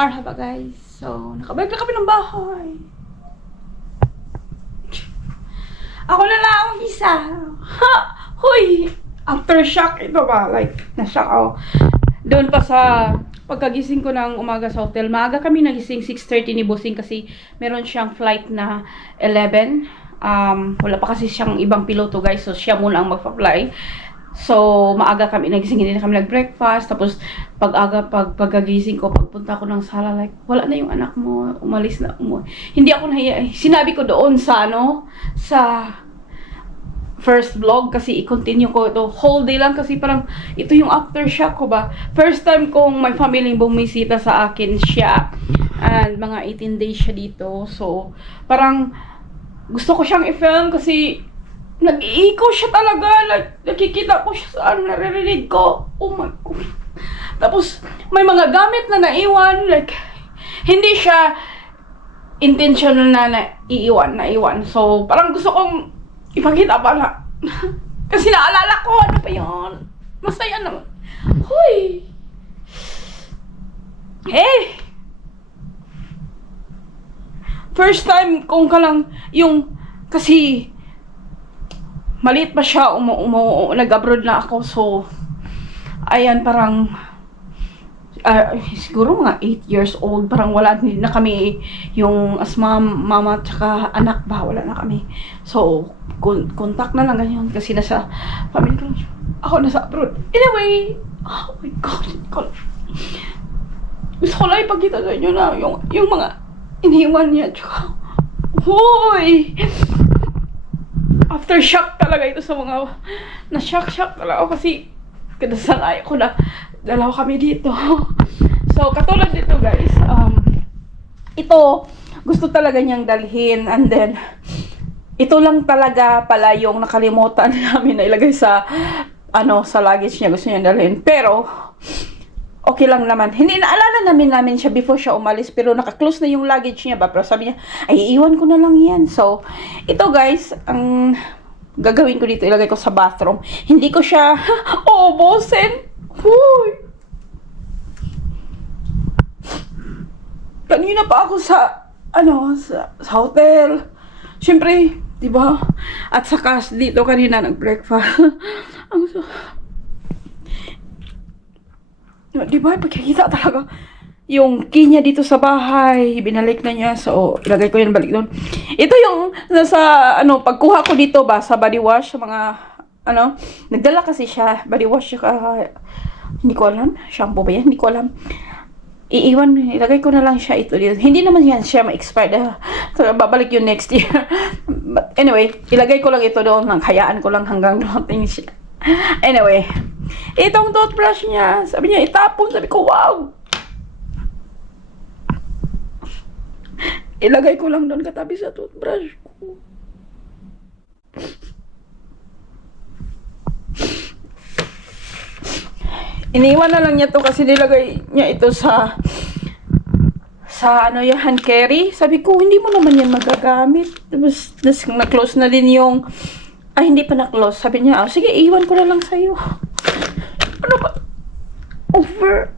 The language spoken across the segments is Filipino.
Marhaba guys. So, nakabalik na kami ng bahay. Ako na lang ang isa. Ha! Huy! Aftershock ito ba? Like, na-shock ako. Doon pa sa pagkagising ko ng umaga sa hotel. Maaga kami nagising 6:30 ni Bossing kasi meron siyang flight na 11. Wala pa kasi siyang ibang piloto guys. So, siya muna ang magpa-fly. So, maaga kami nagising, hindi na kami nag-breakfast. Tapos, pagkagising ko, pagpunta ko ng sala, like, wala na yung anak mo, umalis na, hindi ako nahiya. Sinabi ko doon sa, sa first vlog, kasi i-continue ko ito, whole day lang, kasi parang, ito yung aftershock ko ba. First time kong may family bumisita sa akin siya, and mga 18 days siya dito. So, parang, gusto ko siyang i-film kasi, nag-iiko siya talaga. Like, nakikita ko siya sa naririnig ko. Oh my God. Tapos, may mga gamit na naiwan. Like, hindi siya intentional na naiwan. So, parang gusto kong ipakita pala. Kasi naalala ko, ano pa yun? Masaya naman. Huy! Eh! First time kong kalang yung, kasi, maliit pa siya, nag-abroad na ako, so, ayan, parang, siguro mga 8 years old, parang wala na kami, yung as mama, tsaka anak ba, wala na kami. So, contact na lang ganyan, kasi nasa, family ko, ako nasa abroad. Anyway, oh my God, gusto ko lang ipagkita sa inyo na, yung mga iniwan niya, tsaka, hoy! Aftershock talaga ito sa mga na-shock talaga ako kasi kadasanay ko na dalawa kami dito. So, katulad dito guys, ito, gusto talaga niyang dalhin, and then, ito lang talaga pala yung nakalimutan namin na ilagay sa, sa luggage niya, gusto niya dalhin. Pero, okay lang naman. Hindi, naalala namin siya before siya umalis, pero naka-close na yung luggage niya ba? Pero sabi niya, ay, iiwan ko na lang yan. So, ito guys, ang gagawin ko dito, ilagay ko sa bathroom. Hindi ko siya, bosen. Huy! Kanina pa ako sa hotel. Siyempre, di ba? At saka dito kanina nag-breakfast. Di ba, pagkikita talaga yung key niya dito sa bahay, binalik na niya, so ilagay ko yan balik doon. Ito yung nasa pagkuha ko dito ba sa body wash, sa mga nagdala kasi siya body wash, hindi ko alam, shampoo ba yan, hindi ko alam. Ilagay ko na lang siya ito dito. Hindi naman yan siya ma-expired, so babalik yun next year. But anyway, ilagay ko lang ito doon, hayaan ko lang hanggang dumating siya. Anyway, itong toothbrush niya, sabi niya itapon, sabi ko wow. Ilagay ko lang doon katabi sa toothbrush ko. Iniwan na lang niya to kasi nilagay niya ito sa yung hand carry. Sabi ko, hindi mo naman yan magagamit. Tapos na-close na din yung hindi pa na-close. Sabi niya, sige, iwan ko na lang sa'yo. Ano ba? Over.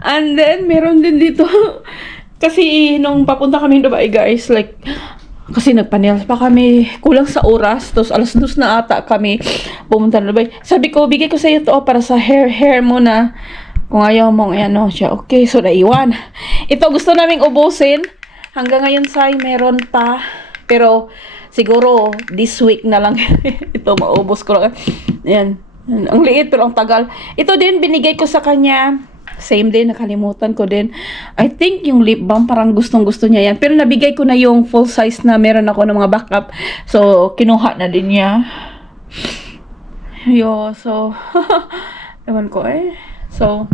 And then, meron din dito. Kasi, nung papunta kami Dubai, guys, like, kasi nagpa-nails pa kami, kulang sa oras, tapos 2:00 na ata kami pumunta na Dubai. Sabi ko, bigay ko sa'yo to para sa hair mo na. Kung ayaw mong, siya. Okay, so naiwan. Ito, gusto naming ubusin. Hanggang ngayon, meron pa. Pero, siguro, this week na lang. Ito, maubos ko lang. Ayan. Ang liit, pero ang tagal. Ito din, binigay ko sa kanya. Same din, nakalimutan ko din. I think yung lip balm, parang gustong-gusto niya yan. Pero nabigay ko na yung full size na meron ako ng mga backup. So, kinuha na din niya. So, ewan ko So,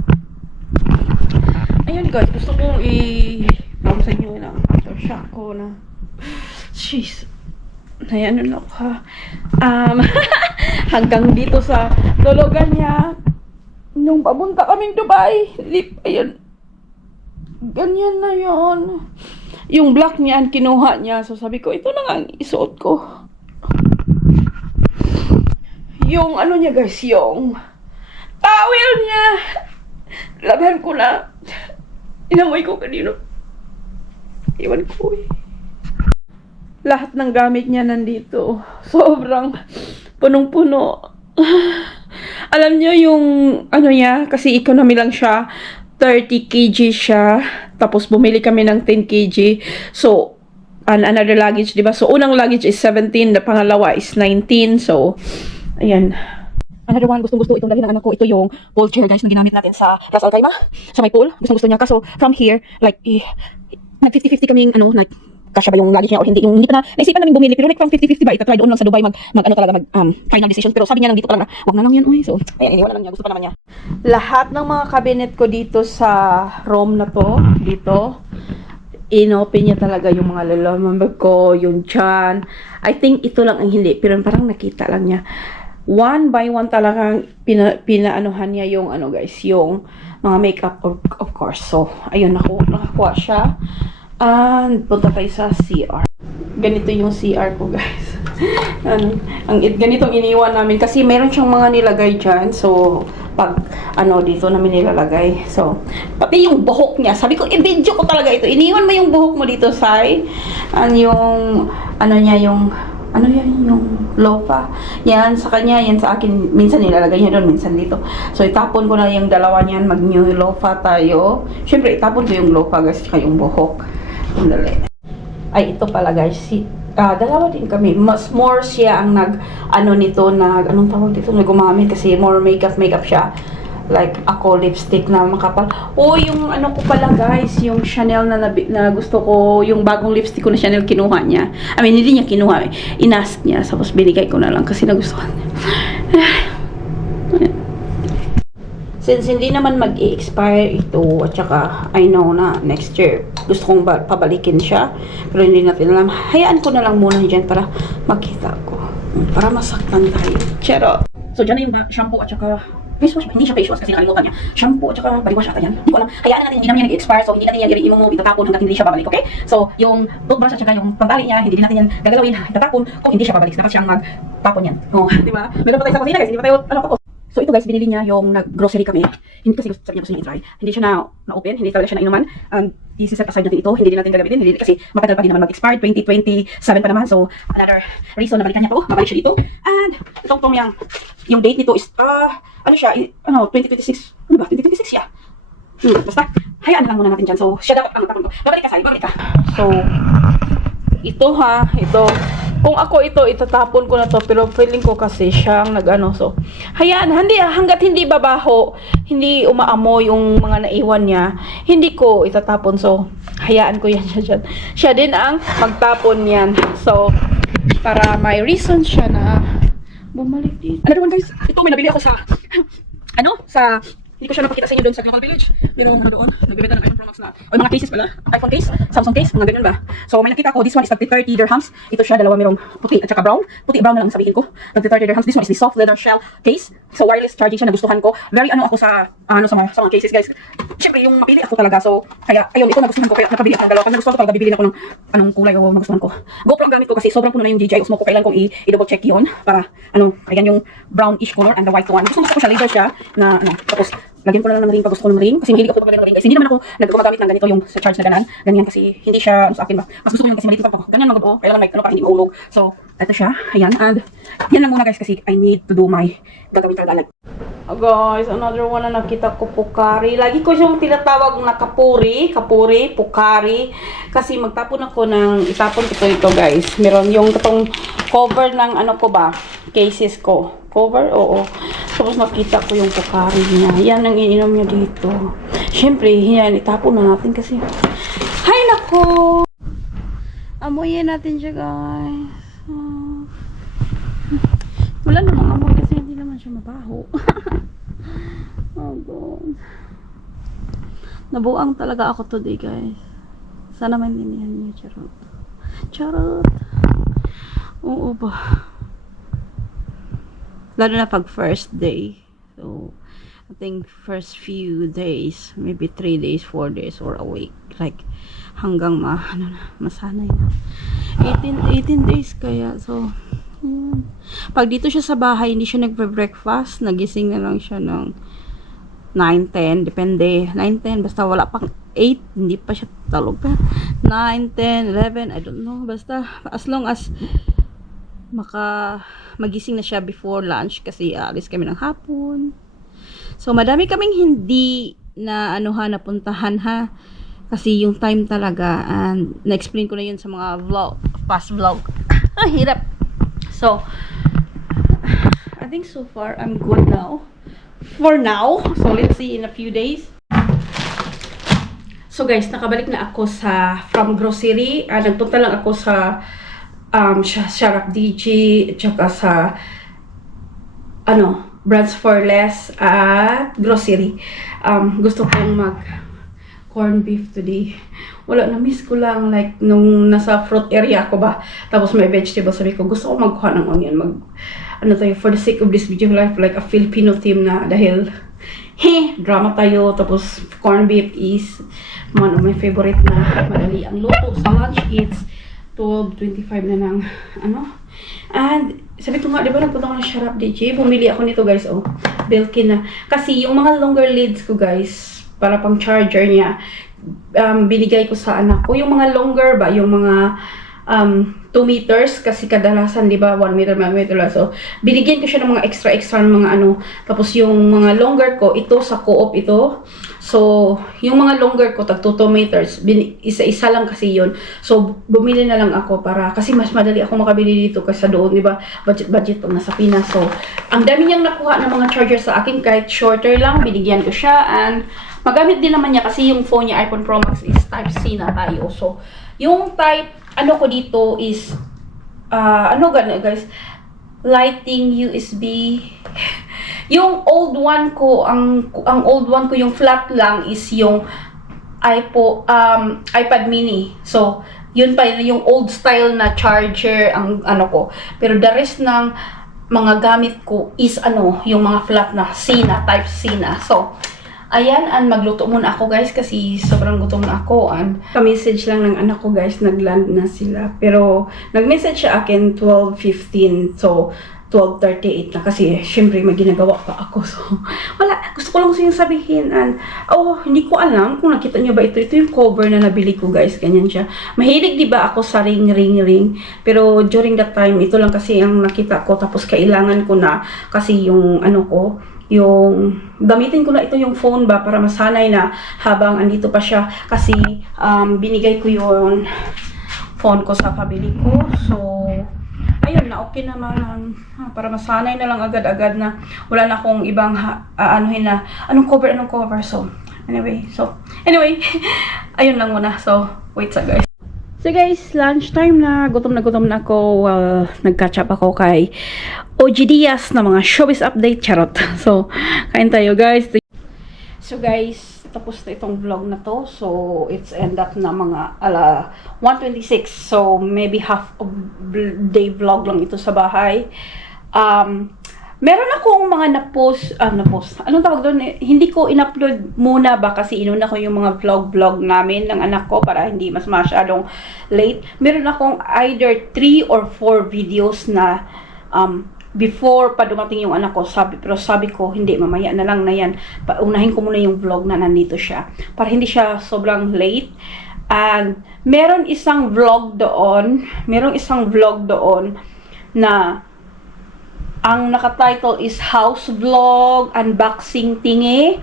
ayun guys, gusto kong i-pam sa inyo na aftershock ko na. Jeez. Ayan na ako ha. Hanggang dito sa tulugan niya. Nung papunta kaming Dubai, ayun. Ganyan na yon. Yung black niya, kinuha niya. So sabi ko, ito na nga ang isuot ko. Yung niya guys, yung towel niya. Laban ko na. Inamoy ko kanino. Iwan ko eh. Lahat ng gamit niya nandito. Sobrang punong-puno. Alam niyo yung ano niya, kasi economy lang siya. 30 kg siya. Tapos bumili kami ng 10 kg. So, another luggage, di ba? So, unang luggage is 17. The pangalawa is 19. So, ayan. Another one, gustong-gusto itong dali ng anak ko. Ito yung pool chair, guys, na ginamit natin sa Ras Al Khaimah. Sa may pool. Gustong-gusto niya. Kaso, from here, like, nag 50-50 kaming, like, kasya ba yung luggage niya o hindi. Yung hindi pa na, naisipan namin bumili. Pero like, from 50-50 ba? Itatry doon lang sa Dubai final decision. Pero sabi niya lang dito pa lang na, wag na lang yan, uy. So, ayan, iniwan lang niya. Gusto pa naman niya. Lahat ng mga cabinet ko dito sa room na to, dito, inopen niya talaga yung mga lalaman bag ko, yung tiyan. I think ito lang ang hindi. Pero parang nakita lang niya. One by one talagang pinaanuhan niya yung guys, yung mga makeup of course. So, ayun, nakakuha siya. And punta tayo sa CR. Ganito yung CR ko, guys. Ganitong iniwan namin kasi meron siyang mga nilagay dyan. So, pag dito namin nilalagay. So, pati yung buhok niya. Sabi ko, i-video ko talaga ito. Iniwan mo yung buhok mo dito, Sai. Yung yung lofa. Yan, sa kanya, yan sa akin. Minsan nilalagay niya doon, minsan dito. So, itapon ko na yung dalawa niyan. Mag-new lofa tayo. Siyempre, itapon ko yung lofa, guys, tsaka yung buhok. Sandali. Ay, ito pala, guys. Dalawa din kami. Mas more siya ang nito, anong tawag dito, na gumamit kasi more makeup siya. Like, ako, lipstick na makapal. Oh, yung ko pala, guys, yung Chanel na gusto ko, yung bagong lipstick ko na Chanel, kinuha niya. I mean, hindi niya kinuha. Inask niya. Tapos, binigay ko na lang kasi nagustuhan niya. Since hindi naman mag-i-expire ito, at saka, I know na next year, gusto kong pabalikin siya. Pero hindi natin alam. Hayaan ko na lang muna dyan para makita ko. Para masaktan tayo. Chero. So, dyan na yung shampoo at saka face wash. Hindi siya face wash kasi nakalimutan niya. Shampoo at saka body wash ata yan. Hindi ko alam. Hayaan natin, hindi naman yan nag-expire. So, hindi natin yan i-remove, itatapon hanggang hindi siya babalik. Okay? So, yung toothbrush at saka yung pagtali niya, hindi din natin yan gagalawin. Itatapon kung hindi siya babalik. Dapat siyang magtapon yan. Oh, di ba? Meron pa tayo sa kusina, guys. Hindi pa tayo, tapos. So, ito, guys, binili niya yung nag-grocery kami. Hindi kasi sabi niya gusto niya i-try. Hindi siya na-open. Hindi talaga siya na-inuman. I-set aside natin ito. Hindi din natin gagamitin. Hindi kasi matagal pa din naman mag-expire. 2027 pa naman. So, another reason na balikan niya to. Mabalik siya dito. And, itong yung date nito is, 2026. Ano ba? 2026 siya. Basta, hayaan na lang muna natin dyan. So, siya dapat ang tapon ko. Babalik ka, Sai. Babalik ka. So, ito kung ako itatapon ko na to, pero feeling ko kasi siyang so, hayaan, hanggat hindi babaho, hindi umaamoy yung mga naiwan niya, hindi ko itatapon. So, hayaan ko yan siya dyan. Siya din ang magtapon yan. So, para may reason siya na bumalik dito. Ano naman, guys, ito may nabili ako sa hindi ko siya napakita sa inyo doon sa Global Village. Pero doon, nagbibenta ng iPhone Pro Max na. O mga cases pala. iPhone case, Samsung case, mga ganyan ba. So may nakita ko, this one is 30 dirhams. Ito siya, dalawa merong puti at saka brown. Puti-brown na lang sabihin ko. 30 dirhams. This one is the soft leather shell case. So wireless charging siya, nagustuhan ko. Very ako sa mga cases, guys. Siyempre, yung mapili ako talaga. So, kaya, ayun, ito nagustuhan ko. Kaya nakabili ako ng dalawa. Pag nagustuhan ko talaga, bibili ako ng anong kulay o nagustuhan ko. GoPro ang gamit ko kasi sobrang puno na yung DJI Osmo ko. Kailan kong i-double check yun. Para, ayan yung brownish color and the white one. Gusto ko siya, laser siya na, tapos, lagyan ko na lang ng ring pag gusto ko ng ring. Kasi mahilig ako pag lagyan ng ring, guys. Hindi naman ako gumagamit ng ganito yung sa charge na ganan. Ganyan kasi hindi siya sa akin ba. Mas gusto ko yung kasi maliit pa ako. Ganyan mag kailangan may hindi maulog. So, ito siya. Ayan. And yan lang muna, guys, kasi I need to do my gagawin talaga. Guys, another one na nakita ko, Pocari. Lagi ko siyang tinatawag na kapuri, Pocari. Kasi magtapon ako itapon ko ito, guys. Meron yung katong cover ng cases ko. Cover? Oo. Tapos nakita ko yung Pocari niya. Yan ang ininom niya dito. Siyempre, yan, itapon na natin kasi. Hay nako! Amoyin natin siya, guys. Wala namang amoy kasi hindi naman siya mabaho. Oh, God. Nabuang talaga ako today, guys. Sana maintindihan niyo. Charot. Charot. Oo ba? Lalo na pag first day. So, I think first few days, maybe 3 days, 4 days, or a week. Like, hanggang masanay na. 18 days kaya. So, pag dito siya sa bahay, hindi siya nagpe-breakfast. Nagising na lang siya ng 9, 10, depende. 9, 10, basta wala pang 8, hindi pa siya talog pa. 9, 10, 11, I don't know. Basta, as long as magising na siya before lunch kasi alis kami ng hapon. So, madami kaming hindi na napuntahan ha. Kasi yung time talaga, and na-explain ko na yun sa mga past vlog. Hirap. So, I think so far, I'm good now. For now. So, let's see in a few days. So, guys, nakabalik na ako from grocery. Nagpunta lang ako sa Sharap DJ, tsaka sa Brands for Less at grocery. Gusto kong mag corn beef today. Wala, na-miss ko lang like nung nasa fruit area ako ba. Tapos may vegetable, sabi ko gusto ko magkuha ng onion. For the sake of this video life, like a Filipino theme na dahil drama tayo. Tapos corn beef is one of my favorite na madali ang luto sa lunch. It's 12:25 na ng and sabi ko nga, di ba nagpunta ko ng Sharap DJ, bumili ako nito guys, Belkin na. Kasi yung mga longer leads ko guys, para pang charger niya, binigay ko sa anak ko. Yung mga longer ba, yung mga 2 meters, kasi kadalasan, di ba, 1 meter, 1 meter lang. So, binigyan ko siya ng mga extra ng mga Tapos yung mga longer ko, ito sa co-op ito. So, yung mga longer ko, tag 2 meters, isa-isa lang kasi yun. So, bumili na lang ako kasi mas madali ako makabili dito kaysa doon, di ba? Budget pag nasa Pinas. So, ang dami niyang nakuha ng mga charger sa akin, kahit shorter lang, binigyan ko siya. And, magamit din naman niya kasi yung phone niya, iPhone Pro Max, is Type-C na tayo. So, yung type, ko dito is, guys, lighting USB. Yung old one ko, ang old one ko, yung flat lang is yung iPad mini. So, yun pa yung old style na charger ang ko. Pero the rest ng mga gamit ko is yung mga flat na Type-C na. So, ayan, magluto muna ako guys kasi sobrang gutom na ako. And ka-message lang ng anak ko guys, nag-land na sila. Pero nag-message siya akin 12:15. So 12:38 na kasi syempre may ginagawa pa ako. So wala, gusto ko lang siyang sabihin. And hindi ko alam kung nakita niyo ba ito. Ito yung cover na nabili ko guys, ganyan siya. Mahilig di ba ako sa ring. Pero during that time, ito lang kasi ang nakita ko. Tapos kailangan ko na kasi yung yung gamitin ko na ito yung phone ba para masanay na habang andito pa siya kasi binigay ko yung phone ko sa pamilya ko. So ayun na, okay naman para masanay na lang agad-agad na wala na akong ibang anong cover. So anyway ayun lang muna. So wait sa guys. So guys, lunchtime na. Gutom na ako. Well, nag-catch up ako kay OG Diaz na mga showbiz update. Charot. So, kain tayo guys. So guys, tapos na itong vlog na to. So, it's end up na mga 1:26. So, maybe half of day vlog lang ito sa bahay. Meron akong mga na-post. Anong tawag doon? Hindi ko in-upload muna ba kasi inuna ko yung mga vlog namin ng anak ko para hindi mas masyadong late. Meron akong either 3 or 4 videos na before pa dumating yung anak ko. Pero sabi ko, hindi, mamaya na lang na yan. Unahin ko muna yung vlog na nandito siya. Para hindi siya sobrang late. And meron isang vlog doon na ang naka-title is House Vlog Unboxing Thingy.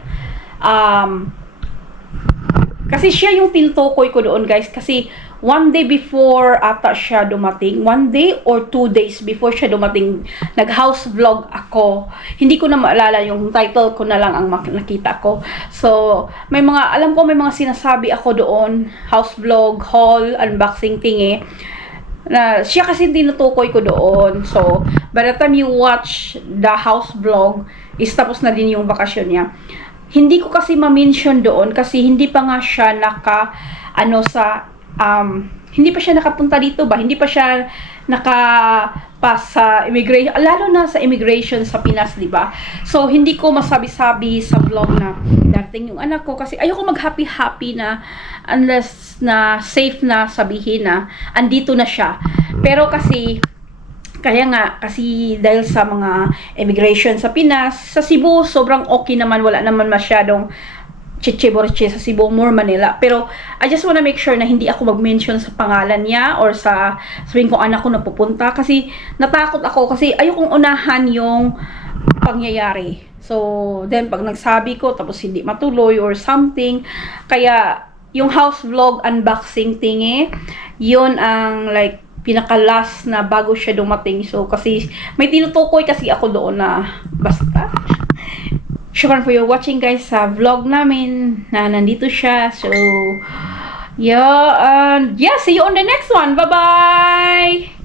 Kasi siya yung tinutukoy ko doon guys. Kasi one day before ata siya dumating. 1 day or 2 days before siya dumating. Nag-house vlog ako. Hindi ko na maalala yung title ko na lang ang nakita ko. So, alam ko may mga sinasabi ako doon. House vlog, haul, unboxing thingy. Na siya kasi tinutukoy ko doon. So, by the time you watch the house vlog, is tapos na din yung bakasyon niya. Hindi ko kasi ma-mention doon kasi hindi pa nga siya hindi pa siya nakapunta dito ba? Hindi pa siya nakapas sa immigration, lalo na sa immigration sa Pinas, di ba? So, hindi ko masabi-sabi sa vlog na darating yung anak ko kasi ayoko mag-happy na unless na safe na sabihin na andito na siya. Pero kasi Kaya nga, kasi dahil sa mga immigration sa Pinas, sa Cebu, sobrang okay naman, wala naman masyadong chiche-boriche sa Cebu, more Manila. Pero, I just wanna make sure na hindi ako mag-mention sa pangalan niya or sa sabihin kong anak ko na pupunta. Kasi, natakot ako kasi ayokong unahan yung pangyayari. So, then, pag nagsabi ko, tapos hindi matuloy or something, kaya, yung house vlog unboxing thingy, yun ang like, pinaka-last na bago siya dumating. So, kasi may tinutukoy kasi ako doon na basta. Shukran for your watching guys sa vlog namin na nandito siya. So, yeah, and yeah, see you on the next one. Bye-bye!